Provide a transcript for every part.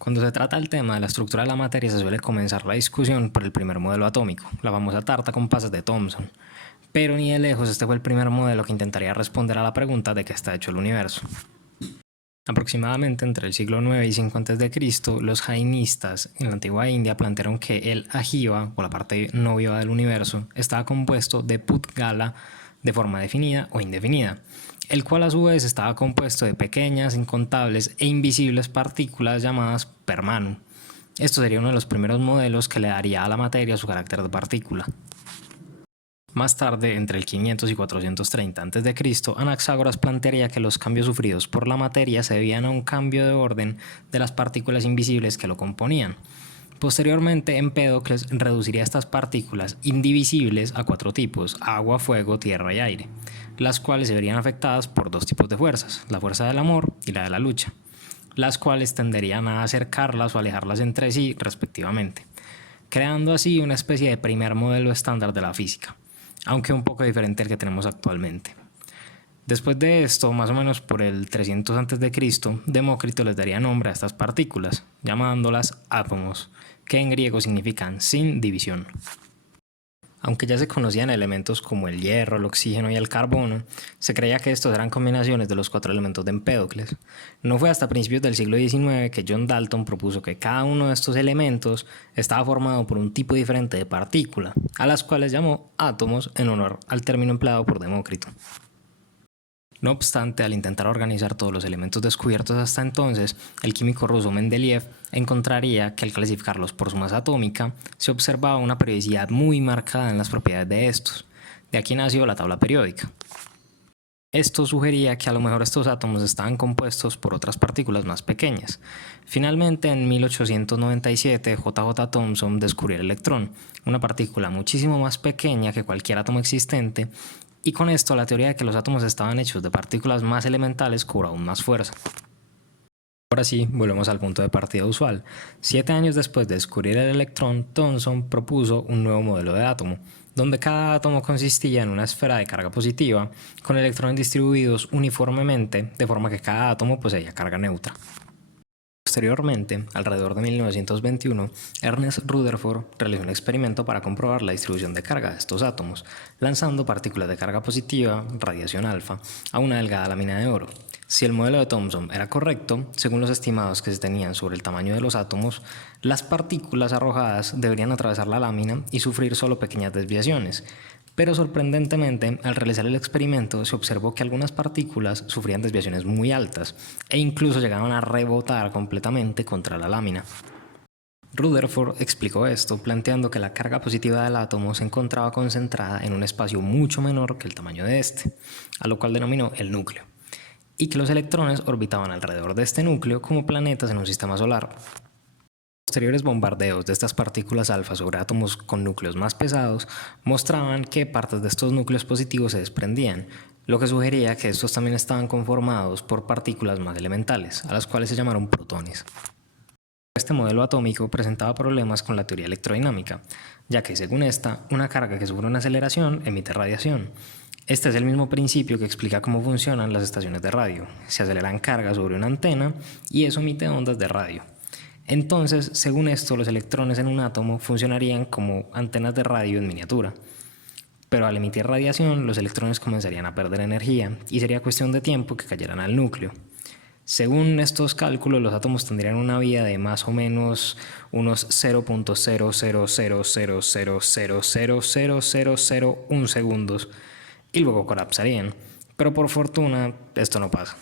Cuando se trata del tema de la estructura de la materia se suele comenzar la discusión por el primer modelo atómico, la famosa tarta con pasas de Thomson. Pero ni de lejos este fue el primer modelo que intentaría responder a la pregunta de qué está hecho el universo. Aproximadamente entre el siglo IX y 5 a.C., los jainistas en la antigua India plantearon que el ajiva, o la parte no viva del universo, estaba compuesto de Pudgala de forma definida o indefinida, el cual a su vez estaba compuesto de pequeñas, incontables e invisibles partículas llamadas Permanu. Esto sería uno de los primeros modelos que le daría a la materia su carácter de partícula. Más tarde, entre el 500 y 430 a.C., Anaxágoras plantearía que los cambios sufridos por la materia se debían a un cambio de orden de las partículas invisibles que lo componían. Posteriormente, Empédocles reduciría estas partículas indivisibles a 4 tipos: agua, fuego, tierra y aire, las cuales se verían afectadas por 2 tipos de fuerzas, la fuerza del amor y la de la lucha, las cuales tenderían a acercarlas o alejarlas entre sí respectivamente, creando así una especie de primer modelo estándar de la física, aunque un poco diferente al que tenemos actualmente. Después de esto, más o menos por el 300 a.C., Demócrito les daría nombre a estas partículas, llamándolas átomos, que en griego significan sin división. Aunque ya se conocían elementos como el hierro, el oxígeno y el carbono, se creía que estos eran combinaciones de los 4 elementos de Empédocles. No fue hasta principios del siglo XIX que John Dalton propuso que cada uno de estos elementos estaba formado por un tipo diferente de partícula, a las cuales llamó átomos en honor al término empleado por Demócrito. No obstante, al intentar organizar todos los elementos descubiertos hasta entonces, el químico ruso Mendeleev encontraría que al clasificarlos por su masa atómica, se observaba una periodicidad muy marcada en las propiedades de estos. De aquí nació la tabla periódica. Esto sugería que a lo mejor estos átomos estaban compuestos por otras partículas más pequeñas. Finalmente, en 1897, J.J. Thomson descubrió el electrón, una partícula muchísimo más pequeña que cualquier átomo existente, y con esto la teoría de que los átomos estaban hechos de partículas más elementales cobró aún más fuerza. Ahora sí, volvemos al punto de partida usual. 7 años después de descubrir el electrón, Thomson propuso un nuevo modelo de átomo, donde cada átomo consistía en una esfera de carga positiva, con electrones distribuidos uniformemente, de forma que cada átomo poseía carga neutra. Posteriormente, alrededor de 1921, Ernest Rutherford realizó un experimento para comprobar la distribución de carga de estos átomos, lanzando partículas de carga positiva, radiación alfa, a una delgada lámina de oro. Si el modelo de Thomson era correcto, según los estimados que se tenían sobre el tamaño de los átomos, las partículas arrojadas deberían atravesar la lámina y sufrir solo pequeñas desviaciones. Pero sorprendentemente, al realizar el experimento se observó que algunas partículas sufrían desviaciones muy altas e incluso llegaban a rebotar completamente contra la lámina. Rutherford explicó esto planteando que la carga positiva del átomo se encontraba concentrada en un espacio mucho menor que el tamaño de este, a lo cual denominó el núcleo, y que los electrones orbitaban alrededor de este núcleo como planetas en un sistema solar. Posteriores bombardeos de estas partículas alfa sobre átomos con núcleos más pesados mostraban que partes de estos núcleos positivos se desprendían, lo que sugería que estos también estaban conformados por partículas más elementales, a las cuales se llamaron protones. Este modelo atómico presentaba problemas con la teoría electrodinámica, ya que según esta, una carga que sufre una aceleración emite radiación. Este es el mismo principio que explica cómo funcionan las estaciones de radio. Se aceleran cargas sobre una antena y eso emite ondas de radio. Entonces, según esto, los electrones en un átomo funcionarían como antenas de radio en miniatura. Pero al emitir radiación, los electrones comenzarían a perder energía y sería cuestión de tiempo que cayeran al núcleo. Según estos cálculos, los átomos tendrían una vida de más o menos unos 0.00000000001 segundos y luego colapsarían. Pero por fortuna, esto no pasa.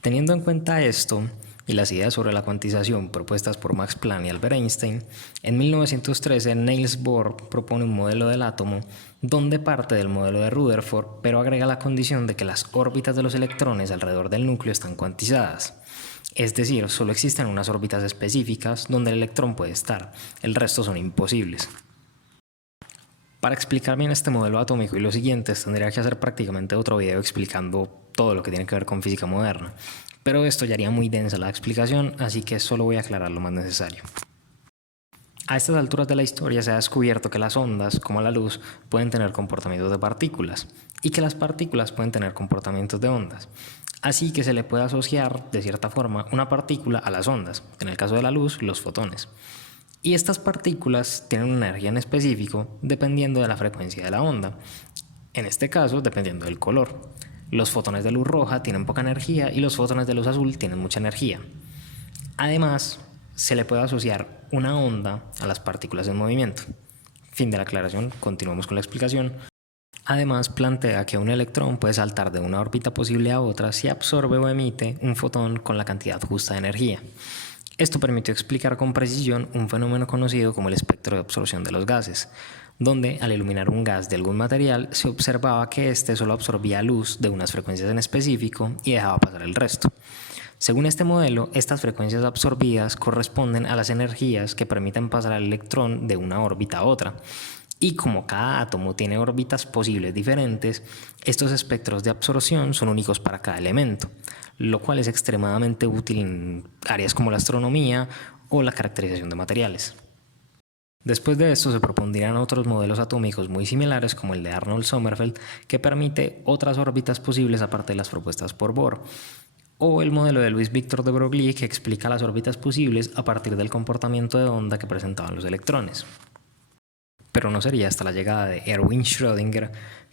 Teniendo en cuenta esto, y las ideas sobre la cuantización propuestas por Max Planck y Albert Einstein, en 1913 Niels Bohr propone un modelo del átomo donde parte del modelo de Rutherford, pero agrega la condición de que las órbitas de los electrones alrededor del núcleo están cuantizadas. Es decir, solo existen unas órbitas específicas donde el electrón puede estar, el resto son imposibles. Para explicar bien este modelo atómico y los siguientes tendría que hacer prácticamente otro video explicando todo lo que tiene que ver con física moderna, pero esto ya haría muy densa la explicación, así que solo voy a aclarar lo más necesario. A estas alturas de la historia se ha descubierto que las ondas, como la luz, pueden tener comportamientos de partículas y que las partículas pueden tener comportamientos de ondas. Así que se le puede asociar, de cierta forma, una partícula a las ondas, en el caso de la luz, los fotones. Y estas partículas tienen una energía en específico dependiendo de la frecuencia de la onda, en este caso dependiendo del color. Los fotones de luz roja tienen poca energía y los fotones de luz azul tienen mucha energía. Además, se le puede asociar una onda a las partículas en movimiento. Fin de la aclaración, continuamos con la explicación. Además, plantea que un electrón puede saltar de una órbita posible a otra si absorbe o emite un fotón con la cantidad justa de energía. Esto permitió explicar con precisión un fenómeno conocido como el espectro de absorción de los gases, donde al iluminar un gas de algún material se observaba que éste solo absorbía luz de unas frecuencias en específico y dejaba pasar el resto. Según este modelo, estas frecuencias absorbidas corresponden a las energías que permiten pasar al electrón de una órbita a otra. Y como cada átomo tiene órbitas posibles diferentes, estos espectros de absorción son únicos para cada elemento, lo cual es extremadamente útil en áreas como la astronomía o la caracterización de materiales. Después de esto se propondrían otros modelos atómicos muy similares como el de Arnold Sommerfeld, que permite otras órbitas posibles aparte de las propuestas por Bohr, o el modelo de Louis Victor de Broglie, que explica las órbitas posibles a partir del comportamiento de onda que presentaban los electrones. Pero no sería hasta la llegada de Erwin Schrödinger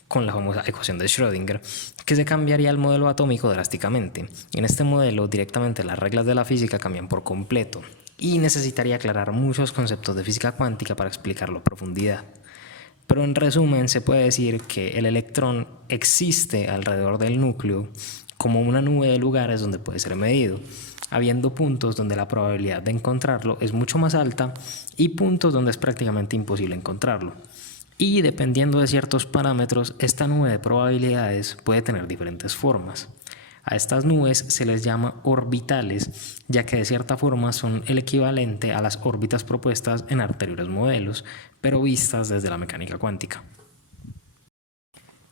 con la famosa ecuación de Schrödinger que se cambiaría el modelo atómico drásticamente. En este modelo directamente las reglas de la física cambian por completo y necesitaría aclarar muchos conceptos de física cuántica para explicarlo a profundidad. Pero en resumen se puede decir que el electrón existe alrededor del núcleo como una nube de lugares donde puede ser medido, habiendo puntos donde la probabilidad de encontrarlo es mucho más alta y puntos donde es prácticamente imposible encontrarlo. Y dependiendo de ciertos parámetros, esta nube de probabilidades puede tener diferentes formas. A estas nubes se les llama orbitales, ya que de cierta forma son el equivalente a las órbitas propuestas en anteriores modelos, pero vistas desde la mecánica cuántica.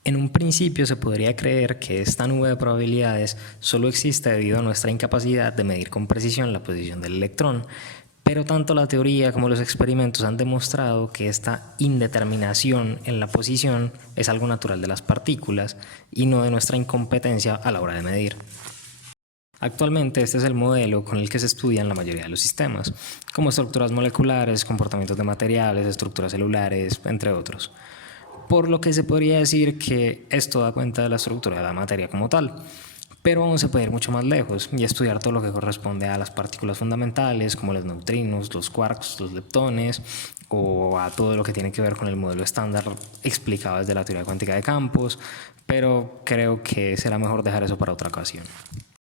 En un principio se podría creer que esta nube de probabilidades solo existe debido a nuestra incapacidad de medir con precisión la posición del electrón, pero tanto la teoría como los experimentos han demostrado que esta indeterminación en la posición es algo natural de las partículas y no de nuestra incompetencia a la hora de medir. Actualmente este es el modelo con el que se estudian la mayoría de los sistemas, como estructuras moleculares, comportamientos de materiales, estructuras celulares, entre otros. Por lo que se podría decir que esto da cuenta de la estructura de la materia como tal. Pero aún se puede ir mucho más lejos y estudiar todo lo que corresponde a las partículas fundamentales como los neutrinos, los quarks, los leptones o a todo lo que tiene que ver con el modelo estándar explicado desde la teoría cuántica de campos, pero creo que será mejor dejar eso para otra ocasión.